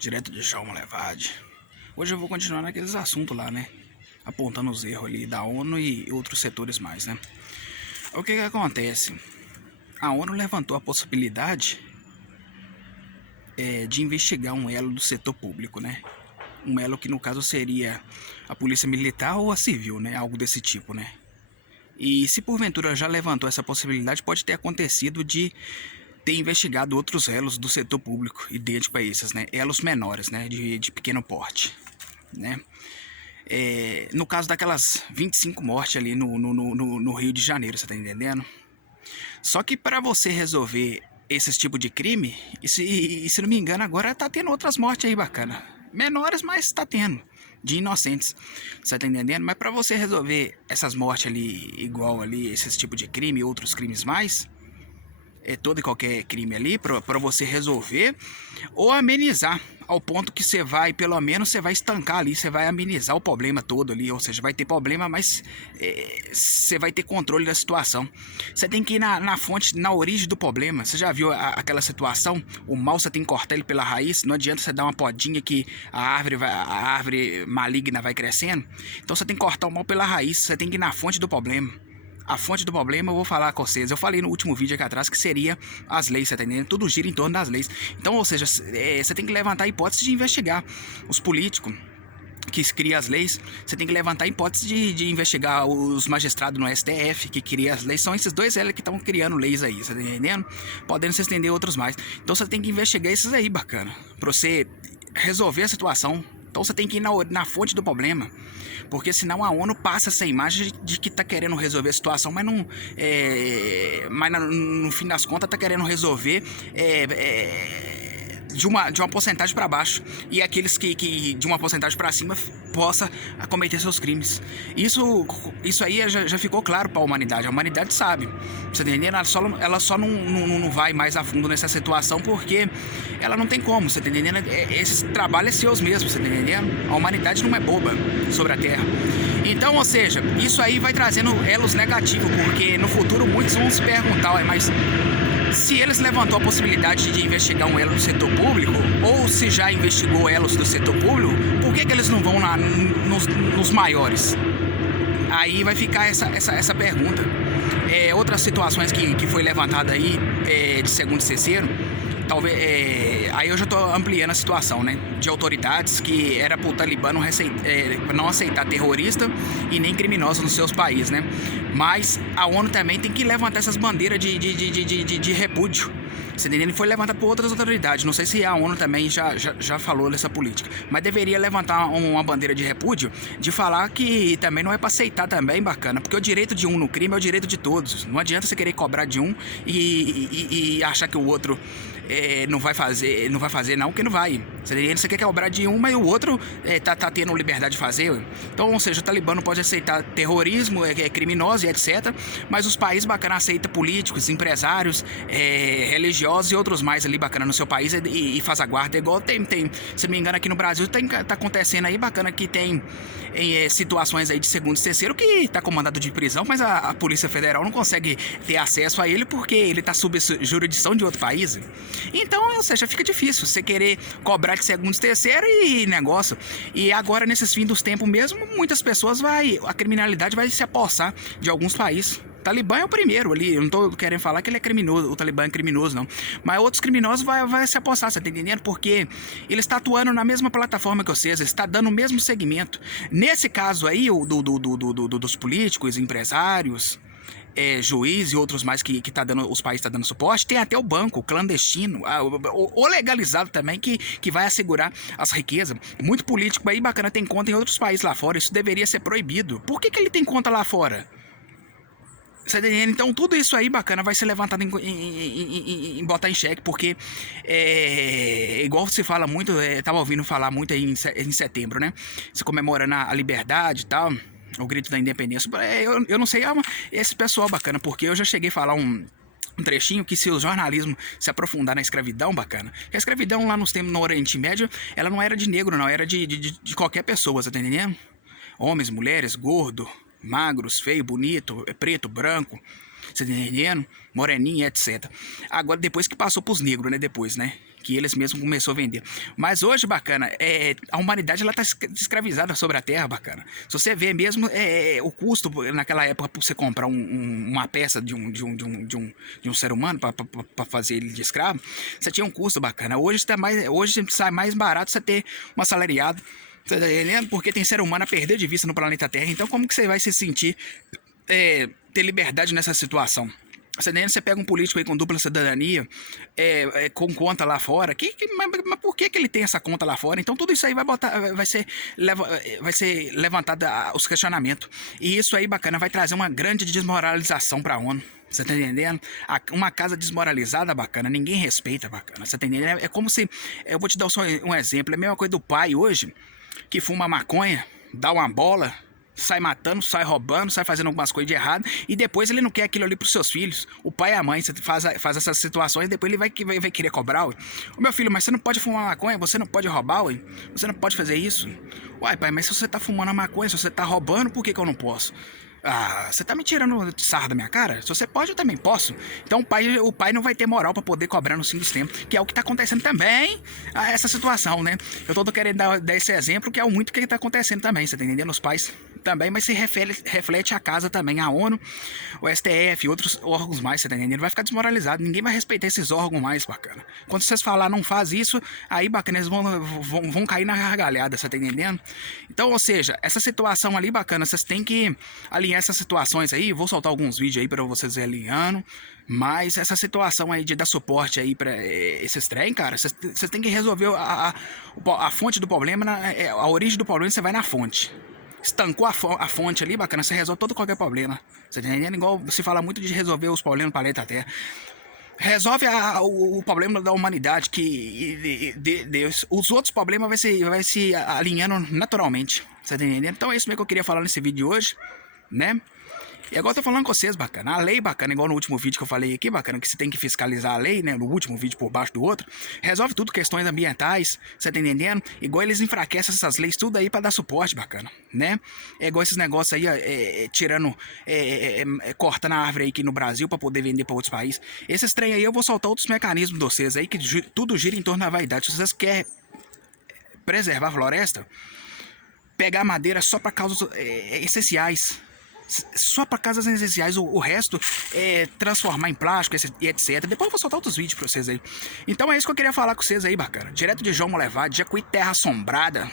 Direto de Chalma Levade. Hoje eu vou continuar naqueles assuntos lá, né? Apontando os erros ali da ONU e outros setores mais, né? O que que acontece? A ONU levantou a possibilidade de investigar um elo do setor público, né? Um elo que no caso seria a polícia militar ou a civil, né? Algo desse tipo, né? E se porventura já levantou essa possibilidade, pode ter acontecido de ter investigado outros elos do setor público, idêntico a esses, né? Elos menores, né? De pequeno porte, né? No caso daquelas 25 mortes ali no Rio de Janeiro, você tá entendendo? Só que para você resolver esses tipos de crime, e se não me engano agora tá tendo outras mortes aí bacana. Menores, mas tá tendo. De inocentes, você tá entendendo? Mas para você resolver essas mortes ali, igual ali, esses tipos de crime e outros crimes mais, todo e qualquer crime ali para você resolver ou amenizar ao ponto que você vai, pelo menos você vai estancar ali, você vai amenizar o problema todo ali, ou seja, vai ter problema, mas você vai ter controle da situação. Você tem que ir na fonte, na origem do problema. Você já viu aquela situação? O mal você tem que cortar ele pela raiz, não adianta você dar uma podinha que a árvore maligna vai crescendo. Então você tem que cortar o mal pela raiz, você tem que ir na fonte do problema. A fonte do problema eu vou falar com vocês. Eu falei no último vídeo aqui atrás que seria as leis, você tá entendendo? Tudo gira em torno das leis. Então, ou seja, você tem que levantar a hipótese de investigar os políticos que criam as leis. Você tem que levantar a hipótese de investigar os magistrados no STF que criam as leis. São esses dois eles que estão criando leis aí, você tá entendendo? Podendo se estender outros mais. Então você tem que investigar esses aí, bacana, pra você resolver a situação. Então você tem que ir na fonte do problema, porque senão a ONU passa essa imagem de que tá querendo resolver a situação, mas não, no fim das contas tá querendo resolver de uma porcentagem para baixo, e aqueles que de uma porcentagem para cima possa cometer seus crimes. Isso aí já ficou claro para a humanidade sabe, você tá entendendo? Ela só não vai mais a fundo nessa situação porque ela não tem como, você tá entendendo? Esse trabalho é seus mesmo, você tá entendendo? A humanidade não é boba sobre a Terra. Então, ou seja, isso aí vai trazendo elos negativos, porque no futuro muitos vão se perguntar, mas se eles levantou a possibilidade de investigar um elo do setor público, ou se já investigou elos do setor público, por que eles não vão lá nos maiores? Aí vai ficar essa pergunta. Outras situações que foi levantada aí, de segundo e terceiro, talvez, aí eu já tô ampliando a situação, né? De autoridades que era pro Talibã não aceitar terrorista e nem criminosos nos seus países, né? Mas a ONU também tem que levantar essas bandeiras de repúdio. Você entendeu? Foi levantado por outras autoridades. Não sei se a ONU também já falou dessa política, mas deveria levantar uma bandeira de repúdio, de falar que também não é para aceitar também, bacana, porque o direito de um no crime é o direito de todos. Não adianta você querer cobrar de um e achar que o outro não vai fazer não, que não vai. Você quer cobrar de um, mas o outro tá tendo liberdade de fazer. Então, ou seja, o Talibã não pode aceitar terrorismo, criminoso e etc. Mas os países bacana aceitam políticos, empresários, religiosos e outros mais ali bacana no seu país e faz a guarda. Igual tem, se não me engano, aqui no Brasil tá acontecendo aí bacana que tem situações aí de segundo e terceiro que tá comandado de prisão, mas a Polícia Federal não consegue ter acesso a ele porque ele tá sob jurisdição de outro país. Então, ou seja, fica difícil você querer cobrar de segundo e terceiro e negócio. E agora, nesses fins dos tempos mesmo, muitas pessoas a criminalidade vai se apossar de alguns países. O Talibã é o primeiro ali, eu não tô querendo falar que ele é criminoso, o Talibã é criminoso não, mas outros criminosos vai se apossar, você tá entendendo? Porque ele está atuando na mesma plataforma que vocês, ele está dando o mesmo segmento. Nesse caso aí, dos políticos, empresários, juiz e outros mais que os países estão dando suporte, tem até o banco clandestino, o legalizado também, que vai assegurar as riquezas. Muito político aí bacana tem conta em outros países lá fora, isso deveria ser proibido. Por que ele tem conta lá fora? Então tudo isso aí bacana vai ser levantado em botar em xeque, porque igual se fala muito, tava ouvindo falar muito aí em setembro, né? Se comemorando a liberdade e tal, o grito da independência. Eu não sei, esse pessoal bacana, porque eu já cheguei a falar um trechinho que se o jornalismo se aprofundar na escravidão, bacana. A escravidão lá nos tempos no Oriente Médio, ela não era de negro não, era de qualquer pessoa, você tá entendendo? Homens, mulheres, gordo, magros, feio, bonito, preto, branco, você tá entendendo? Moreninho, etc. Agora, depois que passou pros negros, né? Depois, né? que eles mesmos começaram a vender. Mas hoje, bacana, a humanidade ela tá escravizada sobre a Terra, bacana. Se você vê mesmo o custo naquela época para você comprar uma peça de um ser humano para fazer ele de escravo, você tinha um custo, bacana. Hoje sai mais barato você ter um assalariado. Tá entendendo? Porque tem ser humano a perder de vista no planeta Terra. Então como que você vai se sentir ter liberdade nessa situação? Você pega um político aí com dupla cidadania, com conta lá fora, mas por que ele tem essa conta lá fora? Então tudo isso aí vai ser levantado os questionamentos. E isso aí, bacana, vai trazer uma grande desmoralização para a ONU. Você tá entendendo? Uma casa desmoralizada, bacana, ninguém respeita, bacana. Você tá entendendo? É como se, eu vou te dar só um exemplo, é a mesma coisa do pai hoje, que fuma maconha, dá uma bola, sai matando, sai roubando, sai fazendo algumas coisas de errado, e depois ele não quer aquilo ali pros seus filhos. O pai e a mãe, você faz essas situações, depois ele vai querer cobrar, ué. Ô meu filho, mas você não pode fumar maconha, você não pode roubar, ué. Você não pode fazer isso. Uai, pai, mas se você tá fumando a maconha, se você tá roubando, por que eu não posso? Ah, você tá me tirando sarro da minha cara? Se você pode, eu também posso. Então o pai não vai ter moral pra poder cobrar no fim dos tempos, que é o que tá acontecendo também, essa situação, né? Eu tô querendo dar esse exemplo, que é muito que tá acontecendo também, você tá entendendo? Os pais também, mas se reflete a casa também, a ONU, o STF, outros órgãos mais, você tá entendendo? Vai ficar desmoralizado, ninguém vai respeitar esses órgãos mais, bacana. Quando vocês falar não faz isso, aí, bacana, eles vão cair na gargalhada, você tá entendendo? Então, ou seja, essa situação ali, bacana, vocês têm que alinhar essas situações aí. Vou soltar alguns vídeos aí pra vocês alinhando, mas essa situação aí de dar suporte aí pra esses trem, cara, vocês têm que resolver a fonte do problema, a origem do problema, você vai na fonte. Estancou a fonte ali, bacana, você resolve todo qualquer problema. Você tá entendendo? Igual se fala muito de resolver os problemas do planeta Terra. Resolve o problema da humanidade, que Deus, os outros problemas vai se alinhando naturalmente. Você tá entendendo? Então é isso mesmo que eu queria falar nesse vídeo de hoje, né? E agora eu tô falando com vocês, bacana. A lei, bacana, igual no último vídeo que eu falei aqui, bacana, que você tem que fiscalizar a lei, né? No último vídeo por baixo do outro. Resolve tudo, questões ambientais, você tá entendendo? Igual eles enfraquecem essas leis tudo aí pra dar suporte, bacana, né? É igual esses negócios aí, tirando, cortando a árvore aí aqui no Brasil pra poder vender pra outros países. Esses trem aí eu vou soltar outros mecanismos de vocês aí, que tudo gira em torno da vaidade. Se vocês querem preservar a floresta, pegar madeira só pra causas essenciais. Só para casas essenciais, o resto é transformar em plástico e etc. Depois eu vou soltar outros vídeos pra vocês aí. Então é isso que eu queria falar com vocês aí, bacana. Direto de João Molevade, Jacuí, Terra Assombrada.